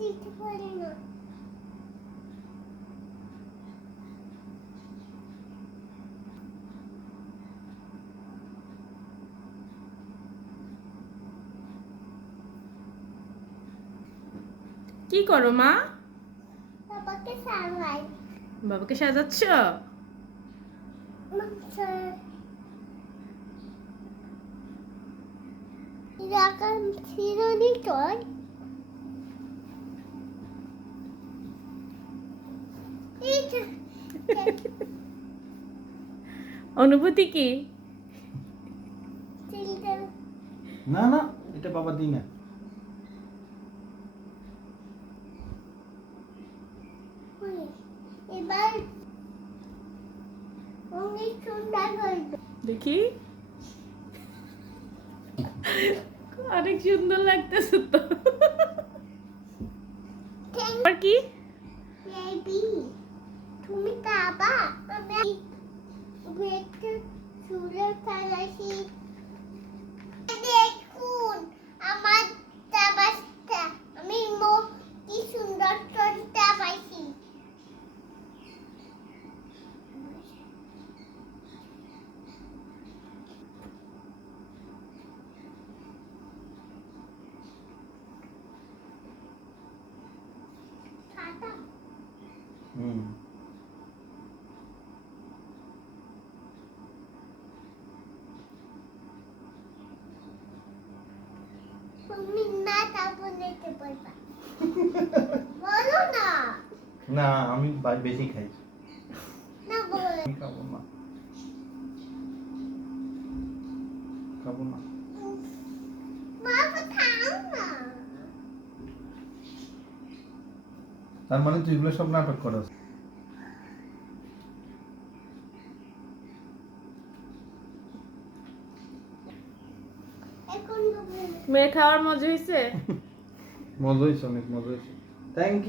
দিতে পারি না। কি করো মা? বাবাকে সারাই। বাবাকে সাজাচ্ছ? এরকম শিরোনি তোর অনুভূতি কি? না না, এটা বাবা দিই না। এবার অনেক সুন্দর হইবে। দেখি অনেক সুন্দর লাগতেছে তো। আর কি? বেবি তুমি বাবা আমি একটা চুলের কালাসি দেখুন আমার চাবাসটা আমি কি সুন্দর চলতে পাইছি। হুম। তুমি না তারপর দেখতে পারবা বলো না। না, আমি বেশি খাই। না বলো আমি খাবো না। খাবো না। মা থাম না। তার মানে তুই এগুলো সব নাটক করস? এখন মেয়ে খাওয়ার মজা হয়েছে? মজা হয়েছে, অনেক মজা হয়েছে। Thank you.